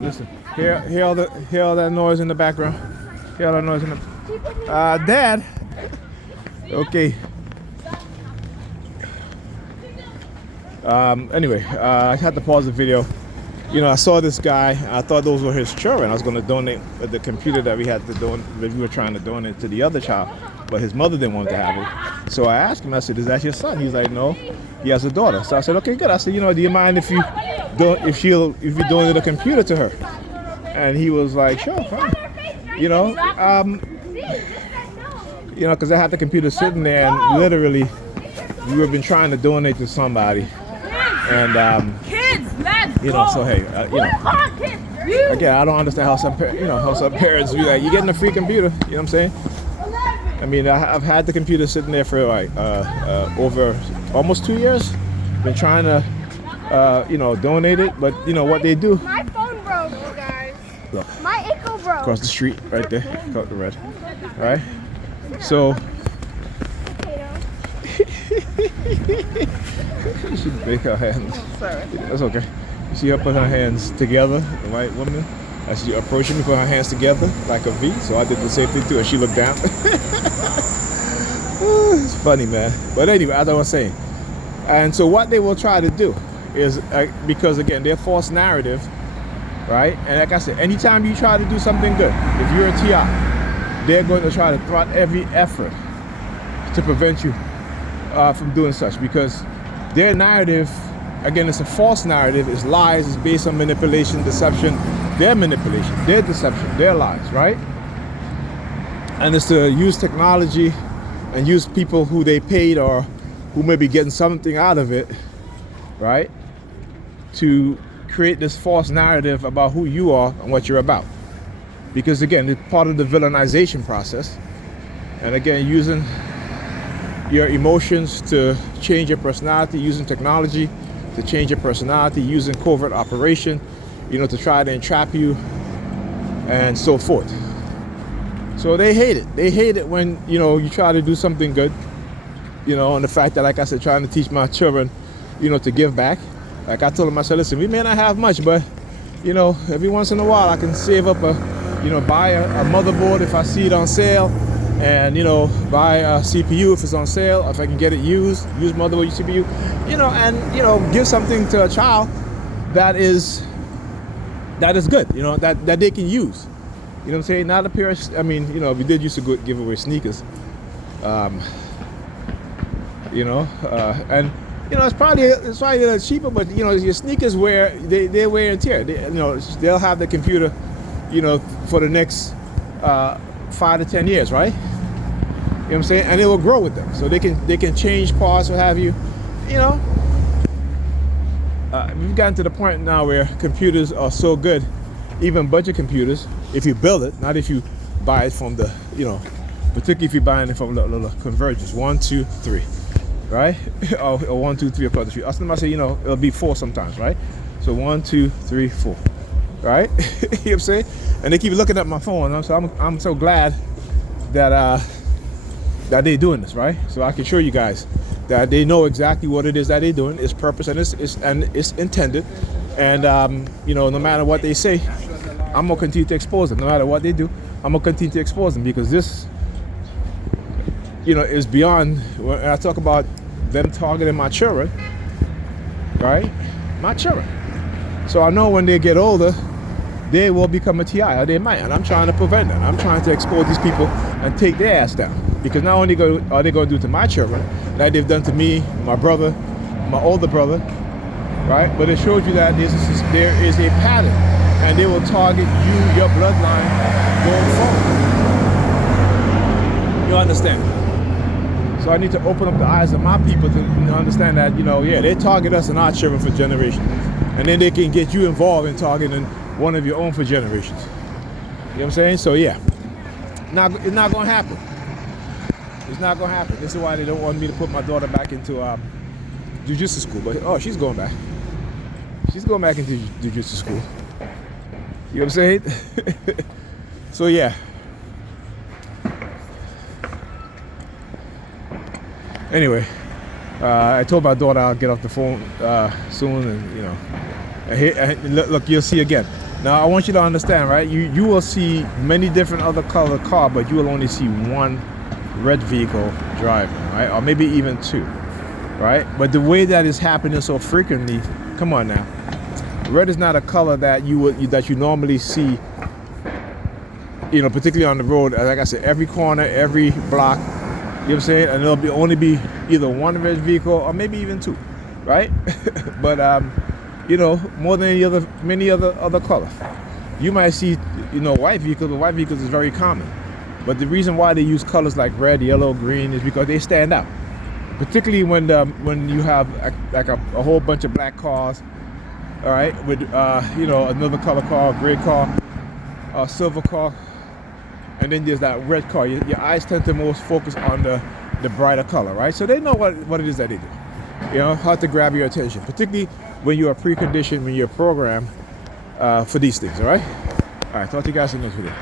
Listen, hear all that noise in the background. Hear all that noise in the. Dad. Okay. Anyway, I had to pause the video. You know, I saw this guy. I thought those were his children. I was going to donate the computer that we had to donate. That we were trying to donate to the other child, but his mother didn't want to have it. So I asked him. I said, "Is that your son?" He's like, "No, he has a daughter." So I said, "Okay, good." I said, "You know, do you mind if you donate a computer to her?" And he was like, "Sure, fine." You know, because I had the computer sitting there, and literally, we have been trying to donate to somebody, and so hey, again, I don't understand how some parents be like, "You're getting a free computer," you know what I'm saying? I mean, I've had the computer sitting there for like over almost 2 years. Been trying to, donate it, but you know what they do? My phone broke, you guys. Look, my ankle broke. Across the street, right there, cut the red. All right, so. She should make her hands. Sorry. That's okay. You see her put her hands together, the white woman. As she approached me, put her hands together like a V. So I did the same thing too, and she looked down. It's funny, man. But anyway, as I was saying, and so what they will try to do is, because again, they're false narrative, right? And like I said, anytime you try to do something good, if you're a TI, they're going to try to thwart every effort to prevent you from doing such, because their narrative, again, it's a false narrative, it's lies, it's based on manipulation, deception, their manipulation, their deception, their lies, right? And it's to use technology and use people who they paid or who may be getting something out of it, right, to create this false narrative about who you are and what you're about. Because again, it's part of the villainization process. And again, using your emotions to change your personality, using technology to change your personality, using covert operation, to try to entrap you and so forth. So they hate it. They hate it when, you try to do something good, and the fact that, like I said, trying to teach my children, to give back. Like I told them, I said, listen, we may not have much, but, every once in a while I can save up buy a motherboard if I see it on sale, and buy a CPU if it's on sale, if I can get it used motherboard, use CPU, and give something to a child that is good, that they can use. You know what I'm saying? Not a pair of, we did used to give away sneakers, and it's probably cheaper, but your sneakers they wear and tear. They'll have the computer, for the next 5 to 10 years, right? You know what I'm saying? And it will grow with them, so they can change parts, what have you. We've gotten to the point now where computers are so good, even budget computers, if you build it, not if you buy it from the, particularly if you're buying it from the convergence, 1, 2, 3, right? or 1, 2, 3 across the street. I say, it'll be 4 sometimes, right? So 1, 2, 3, 4, right? You know what I'm saying? And they keep looking at my phone. So I'm so glad that they're doing this, right? So I can show you guys that they know exactly what it is that they're doing. It's purpose and it's intended. And no matter what they say, I'm gonna continue to expose them. No matter what they do, I'm gonna continue to expose them, because this, is beyond. When I talk about them targeting my children, right? My children. So I know when they get older, they will become a TI, or they might, and I'm trying to prevent that. I'm trying to expose these people and take their ass down, because not only are they going to do to my children like they've done to me, my brother, my older brother, right? But it shows you that there is a pattern, and they will target you, your bloodline, going forward. You understand? So I need to open up the eyes of my people to understand that, they target us and our children for generations, and then they can get you involved in targeting one of your own for generations. You know what I'm saying? So yeah, it's not going to happen. It's not going to happen. This is why they don't want me to put my daughter back into jiu-jitsu school. But she's going back. She's going back into jiu-jitsu school. You know what I'm saying? So yeah. Anyway, I told my daughter I'll get off the phone soon, and look, you'll see again. Now I want you to understand, right? You will see many different other colored car, but you will only see one red vehicle driving, right? Or maybe even two, right? But the way that is happening so frequently, come on now. Red is not a color that you normally see, you know, particularly on the road. Like I said, every corner, every block, you know what I'm saying? And there'll only be either one red vehicle or maybe even two, right? But you know, more than many other colors. You might see, you know, white vehicles, but white vehicles is very common. But the reason why they use colors like red, yellow, green is because they stand out. Particularly when you have a whole bunch of black cars, all right, with you know, another color car, gray car, silver car, and then there's that red car. Your eyes tend to most focus on the brighter color, right? So they know what it is that they do. You know, how to grab your attention, particularly when you are preconditioned, when you're programmed for these things, all right? All right, talk to you guys in this video.